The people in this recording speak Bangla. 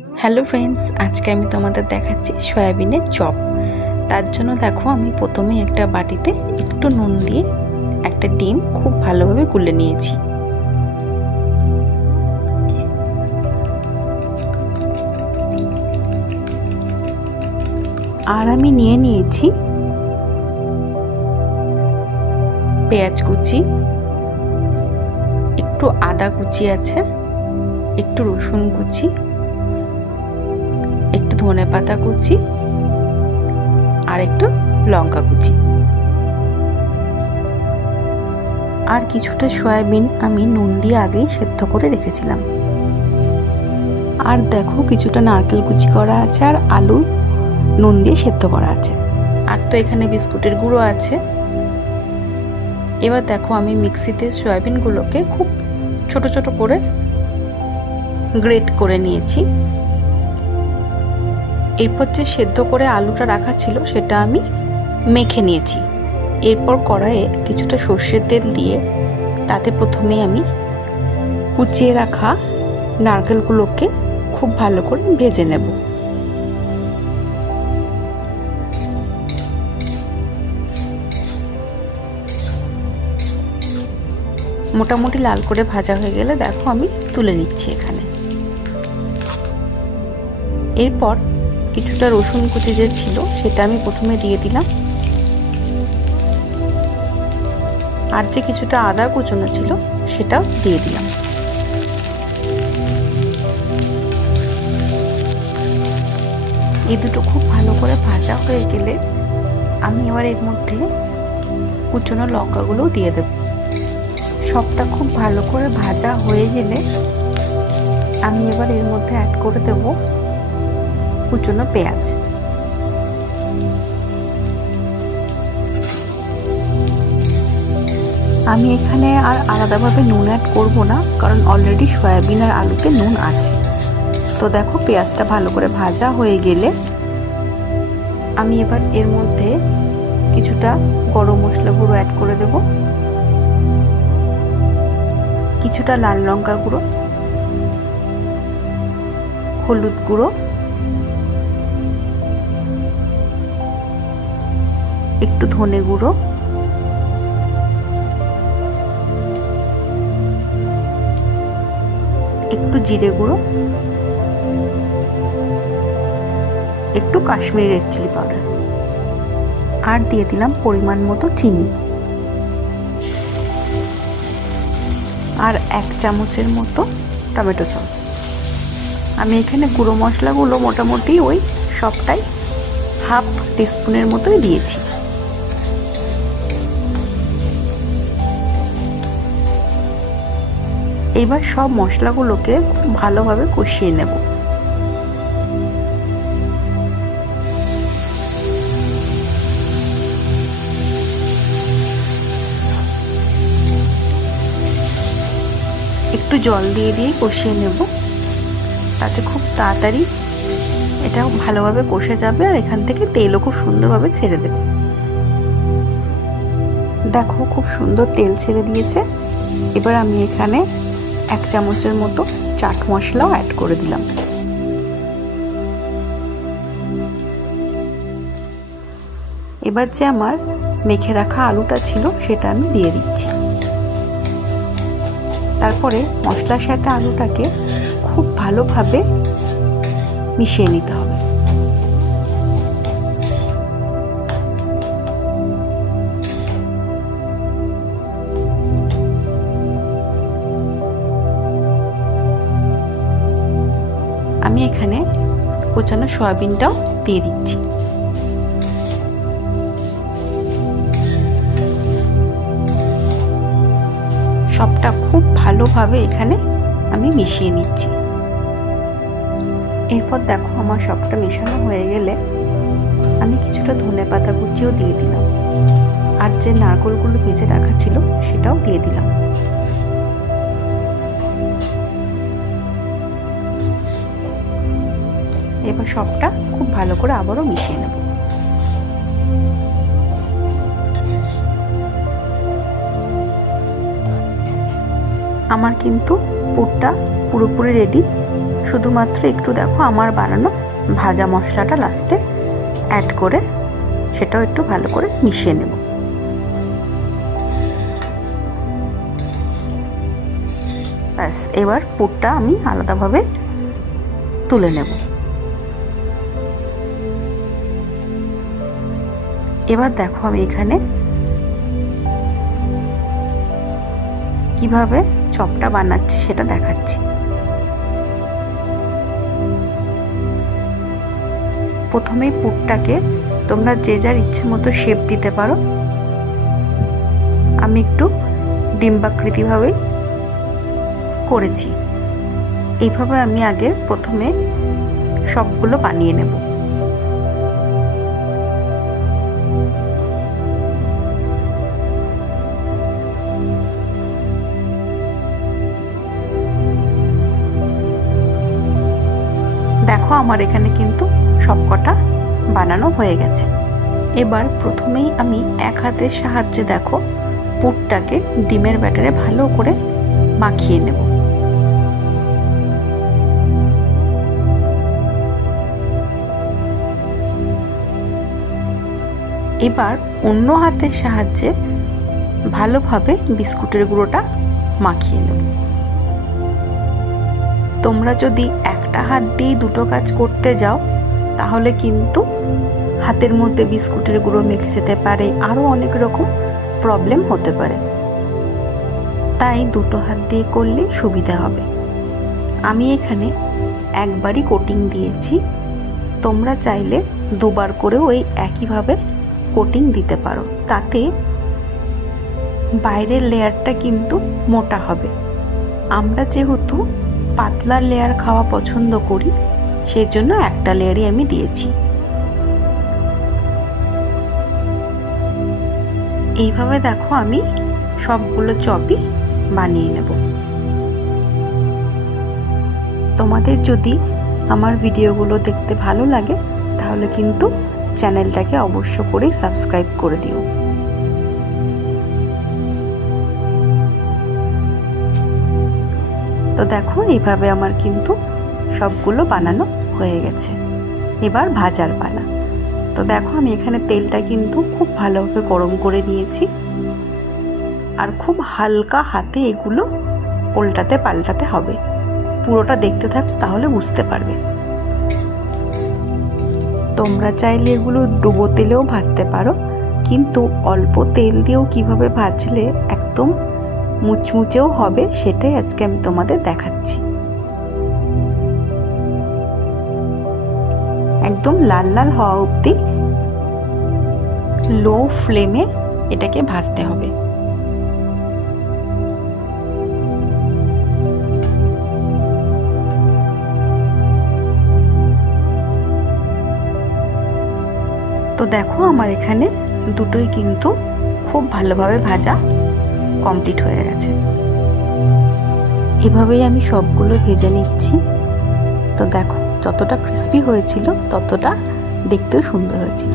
হ্যালো ফ্রেন্ডস, আজকে আমি তোমাদের দেখাচ্ছি সয়াবিনের চপ। তার জন্য দেখো আমি প্রথমে একটা বাটিতে একটু নুন দিয়ে একটা ডিম খুব ভালোভাবে গুলে নিয়েছি। আর আমি নিয়ে নিয়েছি পেঁয়াজ কুচি, একটু আদা কুচি আছে, একটু রসুন কুচি, একটু ধনেপাতা কুচি আর একটু লঙ্কা কুচি। আর কিছুটা সয়াবিন আমি নুন দিয়ে আগেই সেদ্ধ করে রেখেছিলাম। আর দেখো কিছুটা নারকেল কুচি করা আছে আর আলু নুন দিয়ে সেদ্ধ করা আছে। আর তো এখানে বিস্কুটের গুঁড়ো আছে। এবার দেখো আমি মিক্সিতে সয়াবিনগুলোকে খুব ছোট ছোট করে গ্রেট করে নিয়েছি। এরপর যে সেদ্ধ করে আলুটা রাখা ছিল সেটা আমি মেখে নিয়েছি। এরপর কড়াইয়ে কিছুটা সর্ষের তেল দিয়ে তাতে প্রথমে আমি কুচিয়ে রাখা নারকেলগুলোকে খুব ভালো করে ভেজে নেব। মোটামুটি লাল করে ভাজা হয়ে গেলে দেখো আমি তুলে নিচ্ছি এখানে। এরপর কিছুটা রসুন কুচি যে ছিল সেটা আমি প্রথমে দিয়ে দিলাম। আর যে কিছুটা আদা কুচনো ছিল সেটাও দিয়ে দিলাম। এই দুটো খুব ভালো করে ভাজা হয়ে গেলে আমি এবার এর মধ্যে কুচনো লঙ্কাগুলো দিয়ে দেব। সবটা খুব ভালো করে ভাজা হয়ে গেলে আমি এবার এর মধ্যে অ্যাড করে দেব কুচনো পেঁয়াজ। আমি এখানে আর আলাদাভাবে নুন অ্যাড করব না, কারণ অলরেডি সয়াবিন আর আলুতে নুন আছে। তো দেখো পেঁয়াজটা ভালো করে ভাজা হয়ে গেলে আমি এবার এর মধ্যে কিছুটা গরম মশলা গুঁড়ো অ্যাড করে দেব, কিছুটা লাল লঙ্কার গুঁড়ো, হলুদ গুঁড়ো, একটু ধনে গুঁড়ো, একটু জিরে গুঁড়ো, একটু কাশ্মীরি রেড চিলি পাউডার, আর দিয়ে দিলাম পরিমাণ মতো চিনি, আর 1 চামচের মতো টমেটো সস। আমি এখানে গুঁড়ো মশলাগুলো মোটামুটি ওই সবটাই হাফ টিস্পুনের মতোই দিয়েছি। এবার সব মশলাগুলোকে খুব ভালোভাবে কষিয়ে নেব। একটু জল দিয়ে কষিয়ে নেব, তাতে খুব তাড়াতাড়ি এটা ভালোভাবে কষে যাবে আর এখান থেকে তেলও খুব সুন্দরভাবে ছেড়ে দেবে। দেখো খুব সুন্দর তেল ছেড়ে দিয়েছে। এবার আমি এখানে 1 চামচের মতো চাট মশলাও অ্যাড করে দিলাম। এবার যে আমার মেখে রাখা আলুটা ছিল সেটা আমি দিয়ে দিচ্ছি। তারপরে মশলার সাথে আলুটাকে খুব ভালোভাবে মিশিয়ে নিতে হবে। আমি এখানে কোচানো সয়াবিনটাও দিয়ে দিচ্ছি। সবটা খুব ভালোভাবে এখানে আমি মিশিয়ে নিচ্ছি। এরপর দেখো আমার সবটা মেশানো হয়ে গেলে আমি কিছুটা ধনেপাতা কুচিও দিয়ে দিলাম, আর যে নারকেলগুলো ভেজে রাখা ছিল সেটাও দিয়ে দিলাম। এবার সবটা খুব ভালো করে আবারও মিশিয়ে নেব। আমার কিন্তু পুরটা পুরোপুরি রেডি, শুধুমাত্র একটু দেখো আমার বানানো ভাজা মশলাটা লাস্টে অ্যাড করে সেটাও একটু ভালো করে মিশিয়ে নেব। ব্যাস, এবার পুরটা আমি আলাদাভাবে তুলে নেব। এবার দেখো আমি এখানে কিভাবে চপটা বানাচ্ছি সেটা দেখাচ্ছি। প্রথমেই পুরটাকে তোমরা যে যার ইচ্ছে মতো শেপ দিতে পারো। আমি একটু ডিম্বাকৃতিভাবেই করেছি। এইভাবে আমি আগে প্রথমে সবগুলো বানিয়ে নেব। দেখো আমার এখানে কিন্তু সবকটা বানানো হয়ে গেছে। এবার প্রথমেই আমি এক হাতের সাহায্যে দেখো পুরটাকে ডিমের ব্যাটারে ভালো করে মাখিয়ে নেব। এবার অন্য হাতের সাহায্যে ভালোভাবে বিস্কুটের গুঁড়োটা মাখিয়ে নেব। তোমরা যদি একটা হাত দিয়ে দুটো কাজ করতে যাও তাহলে কিন্তু হাতের মধ্যে বিস্কুটের গুঁড়ো মেখে যেতে পারে, আরও অনেক রকম প্রবলেম হতে পারে। তাই দুটো হাত দিয়ে করলে সুবিধা হবে। আমি এখানে একবারই কোটিং দিয়েছি, তোমরা চাইলে দুবার করেও এই একইভাবে কোটিং দিতে পারো। তাতে বাইরের লেয়ারটা কিন্তু মোটা হবে। আমরা যেহেতু পাতলা লেয়ার খাওয়া পছন্দ করি সেজন্য একটা লেয়ারই আমি দিয়েছি। এইভাবে দেখো আমি সবগুলো চপই বানিয়ে নেব। তোমাদের যদি আমার ভিডিওগুলো দেখতে ভালো লাগে তাহলে কিন্তু চ্যানেলটাকে অবশ্য করেই সাবস্ক্রাইব করে দিও। তো দেখো এইভাবে আমার কিন্তু সবগুলো বানানো হয়ে গেছে। এবার ভাজার পালা। তো দেখো আমি এখানে তেলটা কিন্তু খুব ভালোভাবে গরম করে নিয়েছি, আর খুব হালকা হাতে এগুলো উল্টাতে পাল্টাতে হবে। পুরোটা দেখতে থাকো তাহলে বুঝতে পারবে। তোমরা চাইলে এগুলো ডুবো তেলেও ভাজতে পারো, কিন্তু অল্প তেল দিয়েও কিভাবে ভাজলে একদম মুচমুচেও হবে সেটাই আজকে আমি তোমাদের দেখাচ্ছি। একদম লাল লাল হওয়া অবধি লো ফ্লেমে এটাকে ভাজতে হবে। তো দেখো আমার এখানে দুটোই কিন্তু খুব ভালোভাবে ভাজা কমপ্লিট হয়ে গেছে। এভাবেই আমি সবগুলো ভেজে নিচ্ছি। তো দেখো যতটা ক্রিস্পি হয়েছিল ততটা দেখতেও সুন্দর হয়েছিল।